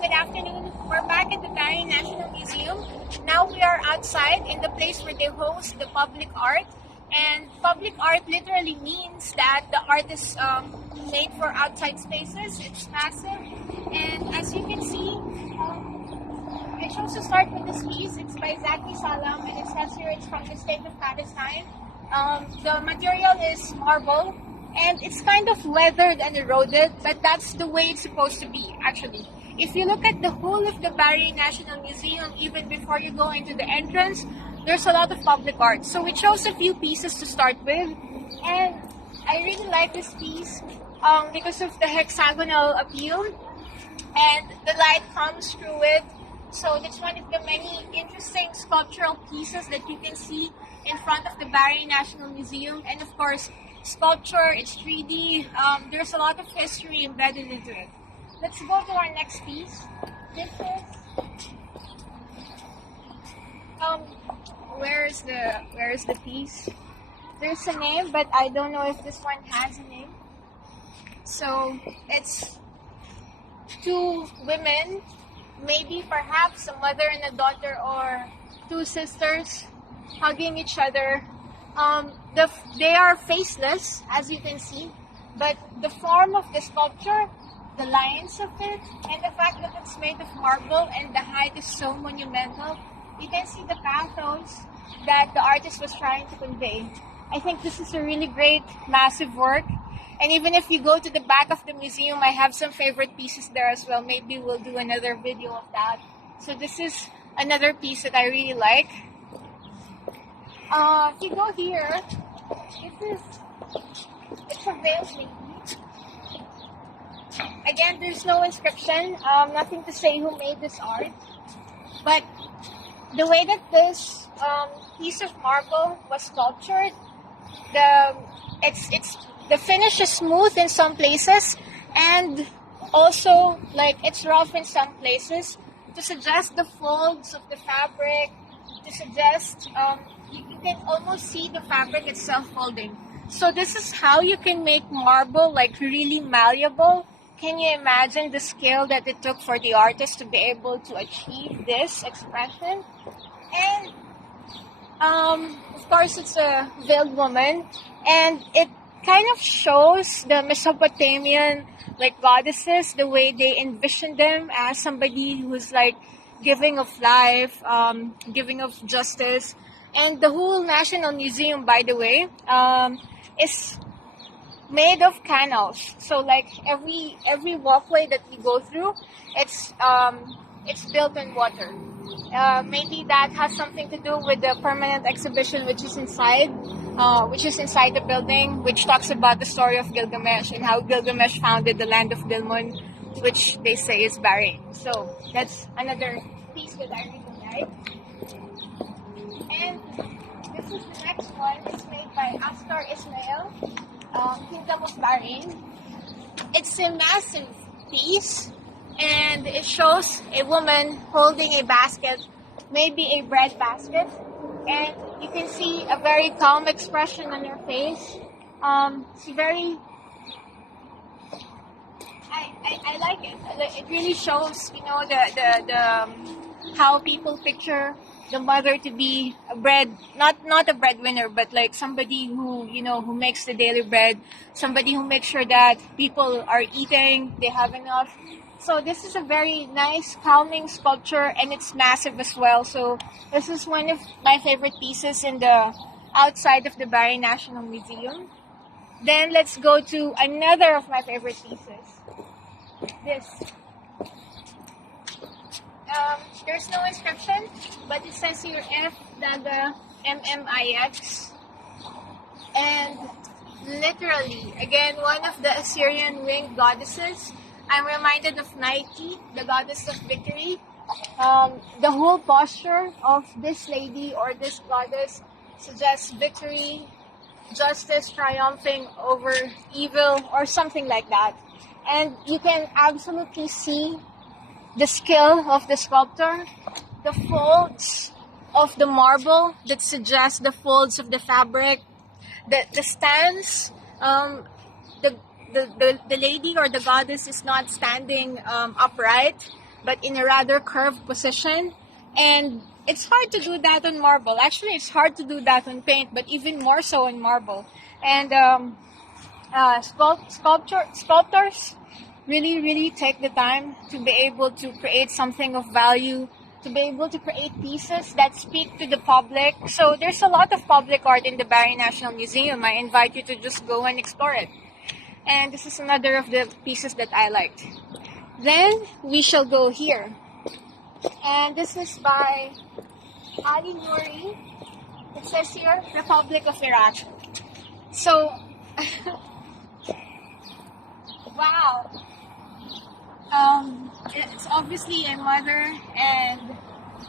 good afternoon. We're back at the Bahrain National Museum. Now we are outside in the place where they host the public art. And public art literally means that the art is made for outside spaces. It's massive. And as you can see, I chose to start with this piece. It's by Zaki Salam, and it says here it's from the state of Palestine. The material is marble, and it's kind of weathered and eroded, but that's the way it's supposed to be, actually. If you look at the whole of the Bahrain National Museum, even before you go into the entrance, there's a lot of public art. So we chose a few pieces to start with, and I really like this piece because of the hexagonal appeal, and the light comes through it. So it's one of the many interesting sculptural pieces that you can see in front of the Bahrain National Museum. And of course, sculpture, it's 3D, there's a lot of history embedded into it. Let's go to our next piece. This is, where is the piece? There's a name, but I don't know if this one has a name. So it's two women, maybe perhaps a mother and a daughter, or two sisters hugging each other. They are faceless, as you can see, but the form of the sculpture, the lines of it, and the fact that it's made of marble and the height is so monumental, you can see the pathos that the artist was trying to convey. I think this is a really great, massive work. And even if you go to the back of the museum, I have some favorite pieces there as well. Maybe we'll do another video of that. So this is another piece that I really like. If you go here, it's a veiled lady. Again, there's no inscription, nothing to say who made this art. But the way that this piece of marble was sculptured, the finish is smooth in some places, and also like it's rough in some places, to suggest the folds of the fabric, to suggest you can almost see the fabric itself folding. So this is how you can make marble like really malleable. Can you imagine the skill that it took for the artist to be able to achieve this expression? And of course, it's a veiled woman, and it kind of shows the Mesopotamian like goddesses, the way they envisioned them as somebody who's like giving of life, giving of justice. And the whole National Museum, by the way, is made of canals. So like every walkway that we go through, it's built in water. Maybe that has something to do with the permanent exhibition which is inside the building, which talks about the story of Gilgamesh and how Gilgamesh founded the land of Dilmun, which they say is Bahrain. So that's another piece that I really like. And this is the next one. It's made by Astar Ismail, Kingdom of Bahrain. It's a massive piece, and it shows a woman holding a basket, maybe a bread basket, and you can see a very calm expression on her face. It's very, I like it. It really shows, the how people picture the mother to be not a breadwinner, but like somebody who makes the daily bread, somebody who makes sure that people are eating, they have enough. So this is a very nice, calming sculpture, and it's massive as well. So this is one of my favorite pieces in the outside of the Bahrain National Museum. Then let's go to another of my favorite pieces. This. There's no inscription, but it says here F Daga MMIX. And literally, again, one of the Assyrian winged goddesses. I'm reminded of Nike, the goddess of victory. The whole posture of this lady or this goddess suggests victory, justice triumphing over evil, or something like that. And you can absolutely see the skill of the sculptor, the folds of the marble that suggest the folds of the fabric, the stance. The lady or the goddess is not standing upright, but in a rather curved position. And it's hard to do that on marble. Actually, it's hard to do that on paint, but even more so on marble. And sculptors really take the time to be able to create something of value, to be able to create pieces that speak to the public. So there's a lot of public art in the Bahrain National Museum. I invite you to just go and explore it. And this is another of the pieces that I liked. Then we shall go here. And this is by Ali Nouri. It says here, Republic of Iraq. So, wow. It's obviously a mother and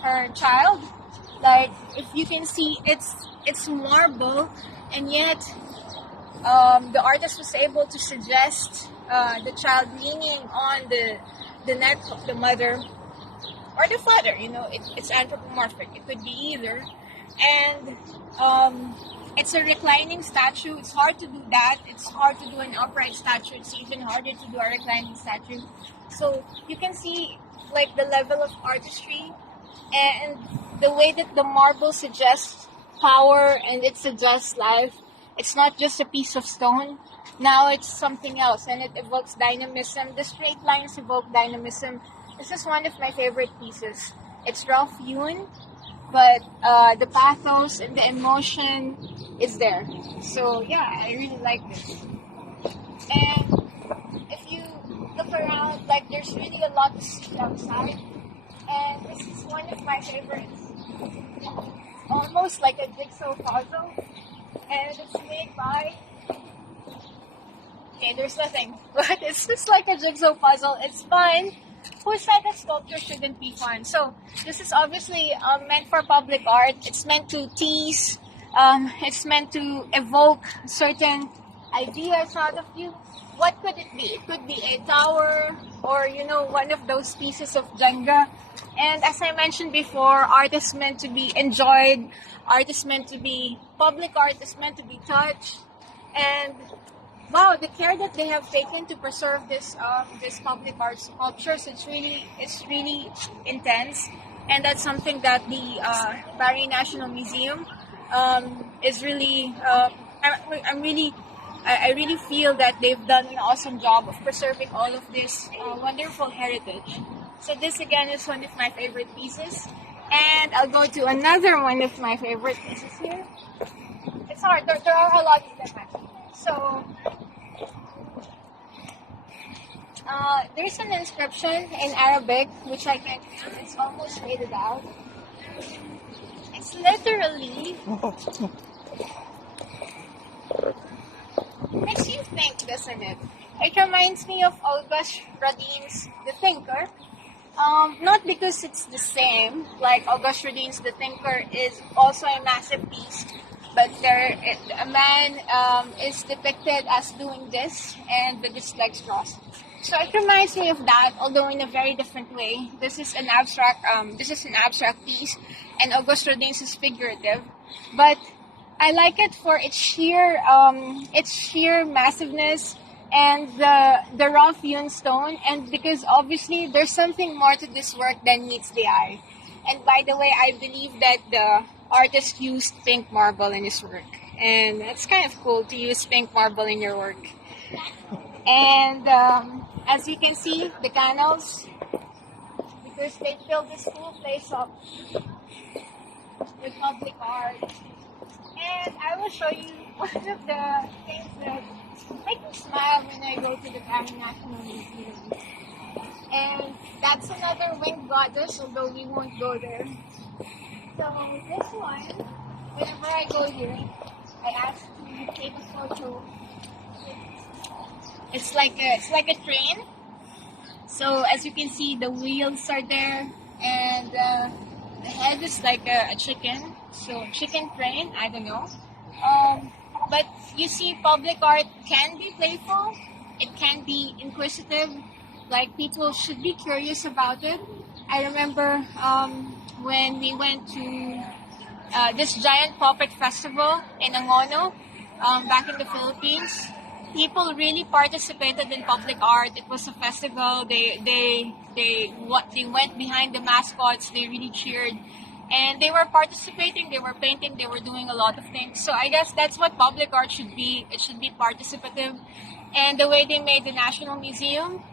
her child. Like, if you can see, it's marble, and yet the artist was able to suggest the child leaning on the neck of the mother or the father. You know, it's anthropomorphic. It could be either. And it's a reclining statue. It's hard to do that. It's hard to do an upright statue. It's even harder to do a reclining statue. So you can see like the level of artistry and the way that the marble suggests power and it suggests life. It's not just a piece of stone. Now it's something else, and it evokes dynamism. The straight lines evoke dynamism. This is one of my favorite pieces. It's rough hewn, but the pathos and the emotion is there. So yeah, I really like this. And if you look around, like there's really a lot to see outside. And this is one of my favorites. It's almost like a jigsaw puzzle. And it's made by... Okay, there's nothing. But it's just like a jigsaw puzzle. It's fun. Who said that sculpture shouldn't be fun? So this is obviously meant for public art. It's meant to tease. It's meant to evoke certain ideas out of you. What could it be? It could be a tower or, you know, one of those pieces of Jenga. And as I mentioned before, art is meant to be enjoyed. Art is meant to be, public art is meant to be touched. And wow, the care that they have taken to preserve this public art sculptures, it's really intense. And that's something that the Bahrain National Museum is really, I really feel that they've done an awesome job of preserving all of this wonderful heritage. So this again is one of my favorite pieces. And I'll go to another one of my favorite pieces here. It's hard. There are a lot of them actually. So there's an inscription in Arabic which I can't read. It's almost faded out. It's literally makes you think, doesn't it? It reminds me of August Rodin's The Thinker. Not because it's the same, like August Rodin's The Thinker is also a massive piece, but a man is depicted as doing this and with his legs crossed. So it reminds me of that, although in a very different way. This is an abstract piece, and August Rodin's is figurative, but I like it for its sheer massiveness and the rough hewn stone, and because obviously there's something more to this work than meets the eye. And by the way, I believe that the artist used pink marble in his work, and it's kind of cool to use pink marble in your work. And as you can see, the canals, because they fill this whole place up with public art. And I will show you one of the things that make me smile when I go to the Bahrain National Museum. And that's another winged goddess, although we won't go there. So this one, whenever I go here, I ask to take a photo. It's like a train. So as you can see, the wheels are there, and the head is like a chicken. So chicken train, I don't know. But you see, public art can be playful. It can be inquisitive. Like, people should be curious about it. I remember when we went to this giant puppet festival in Angono back in the Philippines. People really participated in public art. It was a festival. They went behind the mascots. They really cheered, and they were participating. They were painting. They were doing a lot of things. So I guess that's what public art should be. It should be participative. And the way they made the National Museum,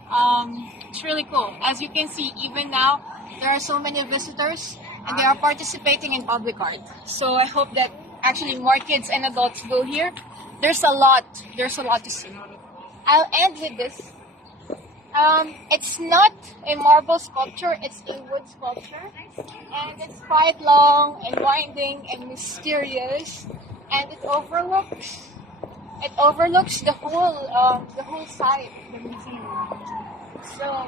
it's really cool. As you can see, even now there are so many visitors, and they are participating in public art. So I hope that actually more kids and adults go here. There's a lot to see. I'll end with this. It's not a marble sculpture, it's a wood sculpture. And it's quite long and winding and mysterious. And it overlooks the whole site of the museum. So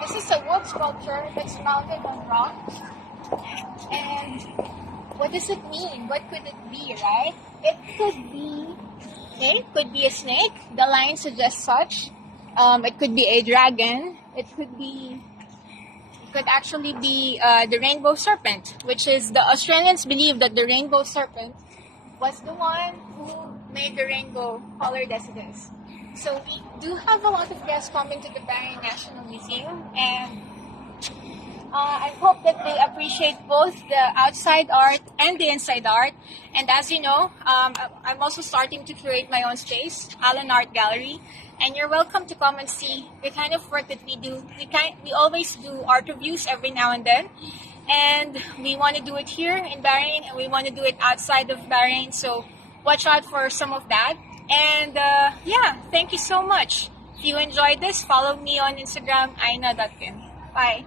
this is a wood sculpture that's mounted on rocks. And what does it mean? What could it be, right? It could be a snake. The line suggests such. It could be a dragon. It could actually be the rainbow serpent, which is the Australians believe that the rainbow serpent was the one who made the rainbow colored as it is. So we do have a lot of guests coming to the Bahrain National Museum, and I hope that they appreciate both the outside art and the inside art. And as you know, I'm also starting to create my own space, Alan Art Gallery. And you're welcome to come and see the kind of work that we do. We always do art reviews every now and then. And we want to do it here in Bahrain, and we want to do it outside of Bahrain. So watch out for some of that. And thank you so much. If you enjoyed this, follow me on Instagram, aina.kim. Bye.